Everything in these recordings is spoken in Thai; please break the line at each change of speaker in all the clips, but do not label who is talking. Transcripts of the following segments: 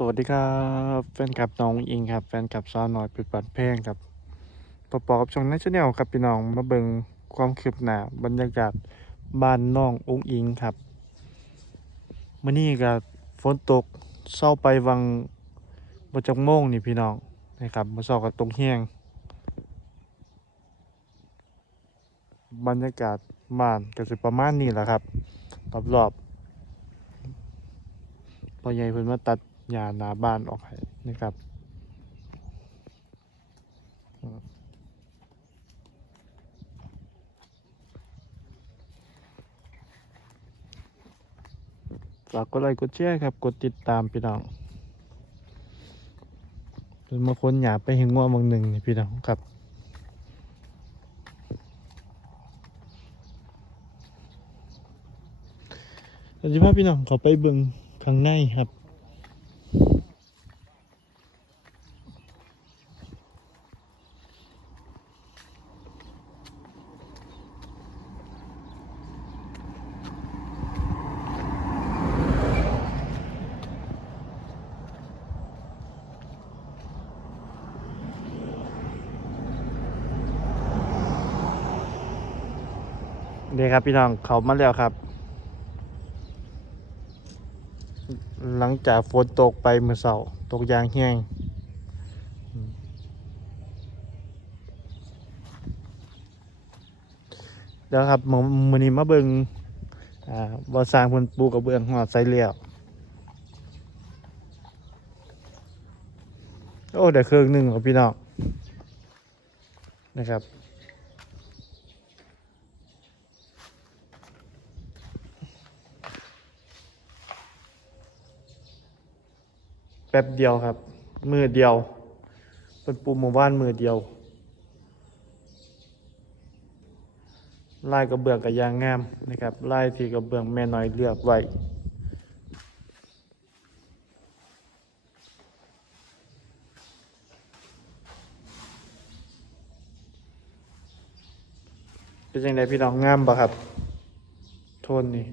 สวัสดีครับแฟนคลับน้องอิงครับแฟนคลับซาวน้อยปิดปัดเพลงครับปอปอกับช่องนัชแนลครับพี่น้องมาเบิ่งความคืบหน้าบรรยากาศบ้านน้ององอิงครับมื้อนี้ก็ฝนตกเศร้าไปวังบจักโมงนี่พี่น้องนะครับมื้อเช้าก็ตกแฮงบรรยากาศบ้านก็สิประมาณนี้แหละครับรอบๆพอใหญ่เพิ่นมาตัด หญ้าหน้าบ้านออกให้นะครับฝากกดไลค์กดแชร์ครับ กดติดตามพี่น้องเพิ่นมาคนหยาไปเห็นงัวบางหนึ่งนี่พี่น้องครับสวัสดีครับพี่น้องขาไปเบิ่งข้างในครับ เดี๋ยครับพี่น้องเขามาแล้วครับ หลังจากฝนตกไปเมื่อเสาร์ตกยางแห้งแล้วครับมือนี้มาเบิงอ่าบ่สร้างพิ่นปูกกระเบื้องหอดใส่แล้วโอ้ได้เครื่องหนึ่งครับพี่น้องนะครับ แป๊บเดียวครับ มือเดียว เป็นปูหมู่บ้านมือเดียวลายกระเบื้องกับยางงามนะครับลายที่กระเบื้องแม่น้อยเลือกไว้เป็นยังไงพี่น้องงามปะครับ โทนนี่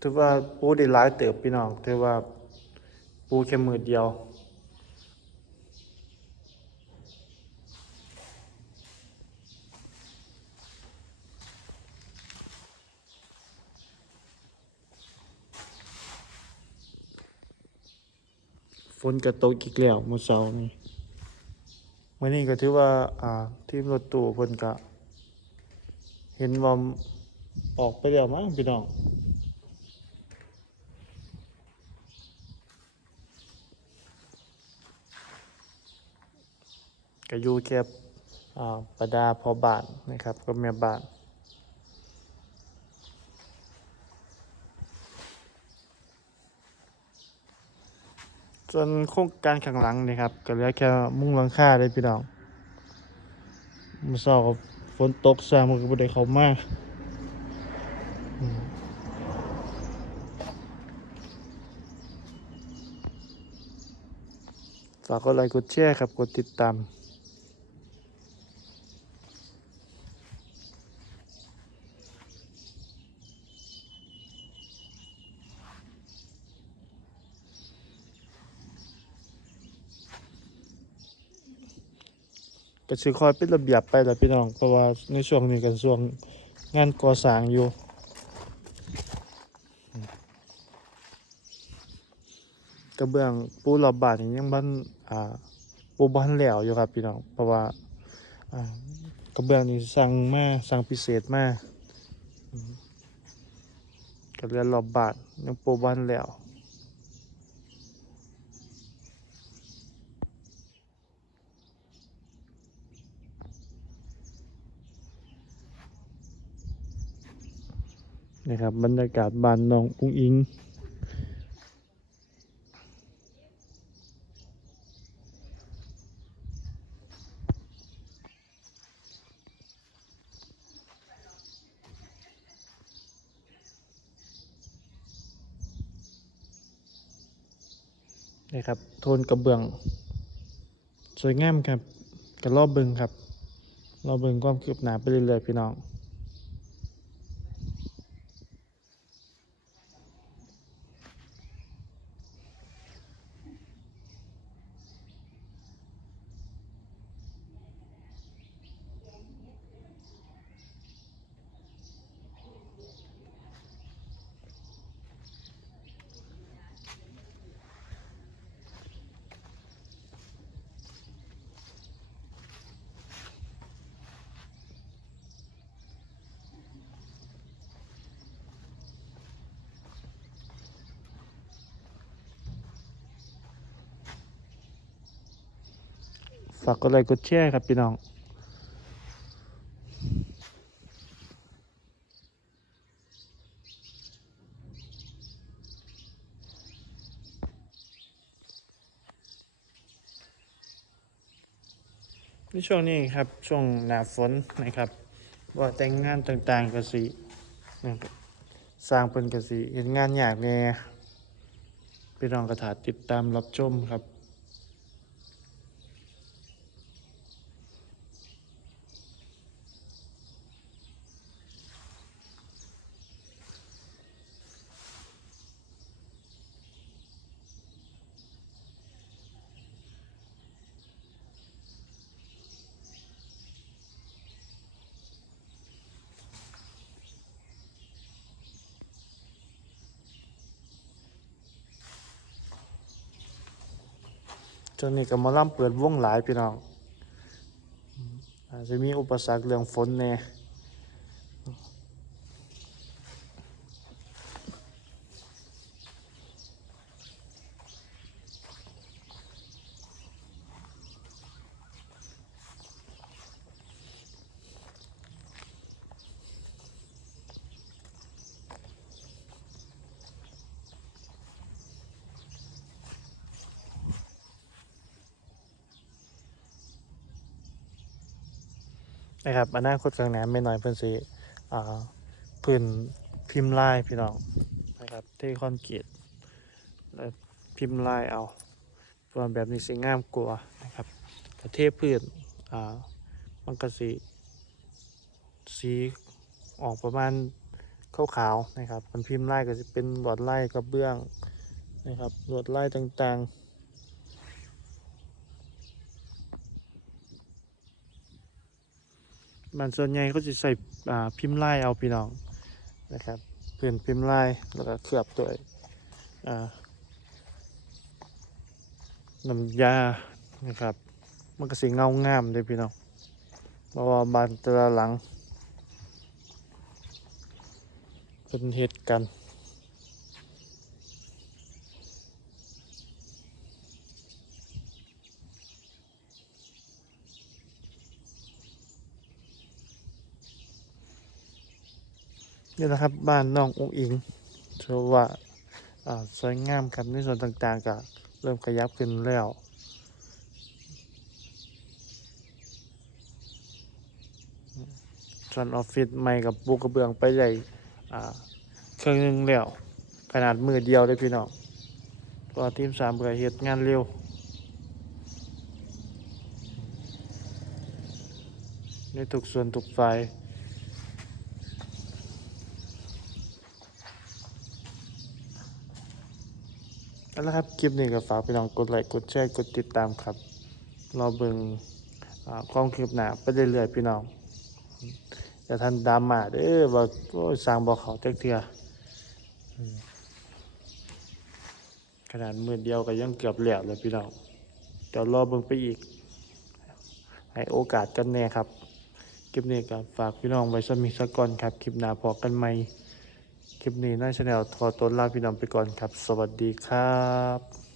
ถือว่าปูได้หลายเติบพี่น้องถือว่าปูแค่มือเดียว ฝนกระตกอีกแล้วเมื่อเช้านี้วันนี้ก็ถือว่าอ่าทีมรถตู้เพิ่นก็เห็นว่าออกไปแล้วมั้งพี่น้อง ก็อยู่แค่อ่าประดาพอบานนะครับก็แม่บานส่วนโครงการข้างหลังนี่ครับก็เหลือแค่มุ้งหลังคาได้พี่น้องมื่อเช้าก็ฝนตกสร้างมันก็บ่ได้เข้ามาอืมฝากกดไลค์กดแชร์ครับ กดติดตาม ก็สิคอยเป็นระเบียบไปแหละพี่น้อง เพราะว่าในช่วงนี้ก็ช่วงงานก่อสร้างอยู่กระเบื้องปูรอบบาทนี่ยังบ้านอ่าปูบ้านแล้วอยู่ครับพี่น้อง เพราะว่ากระเบื้องนี่สั่งมาสั่งพิเศษมาก็เรือนรอบบาทยังปูบ้านแล้ว นะครับ บรรยากาศบานน้องอุ้งอิงนะครับ โทนกระเบื้อง สวยงามครับกระรอบเบิงครับรอบเบิงความคืบหนาไปเรื่อยๆพี่น้องากกดไลค์กดแชร์ครับพี่น้องในช่วงนี้ครับช่วงหน้าฝนนะครับว่าแต่งงานต่างๆก็สินะครับสร้างเพิ่นก็สิเห็นงานยากแน่พี่น้องก็ถาติดตามรับชมครับ ช่วงนี้ก็มาล่ำเปิดวงหลายพี่น้องอืมอาจจะมีอุปสรรคเรื่องฝนแน่ นะครับอนาคตข้างหน้าไม่น้อยเพิ่นสิอ่าพื้นพิมพ์ลายพี่น้องนะครับเทคอนกรีตแล้วพิมพ์ลายเอาเพราะว่าแบบนี้สิงามกว่านะครับกระเทพื้นอ่ามันก็สิสีออกประมาณขาวๆนะครับมันพิมพ์ลายก็จะเป็นลวดลายกระเบื้องนะครับลวดลายต่างๆ มันส่วนใหญ่ก็จะใส่พิมพ์ลายเอาพี่น้องนะครับเพื่อนพิมพ์ลายแล้วก็เคลือบด้วยน้ำยานะครับ มันก็สีเงางามเลยพี่น้องเพราะว่าบานตะหลังเป็นเห็ดกัน นี่นะครับบ้านน้ององอิงเชื่อว่าสวยงามครับในส่วนต่างๆก็เริ่มขยับขึ้นแล้วส่วนออฟฟิศใหม่กับปูกระเบื้องไปใหญ่เครื่องหนึงแล้ว ขนาดมือเดียวเลยพี่น้องเพราะว่าทีมสามเบื่อเฮ็ดงานเร็วในทุกส่วนทุกฝ่าย เอาละครับ คลิปนี้ก็ฝากพี่น้องกดไลค์กดแชร์กดติดตามครับราเบิ่งความคืบหน้าไปเรื่อยๆพี่น้องอย่าทันดาม่าเด้อว่าโอ้ยสร้างบ่เขาจักเทื่ออืมขนาดมือเดียวก็ยังเกือบแล้วเลยพี่น้องเดี๋ยวรอเบิ่งไปอีก ให้โอกาสกันแน่ครับ คลิปนี้ก็ฝากพี่น้องไว้สมีสักก่อนครับ คลิปหน้าพอกันใหม่ ลิปนี้น่าชาแนลทอตัวลาพี่น้องไปก่อนครับ สวัสดีครับ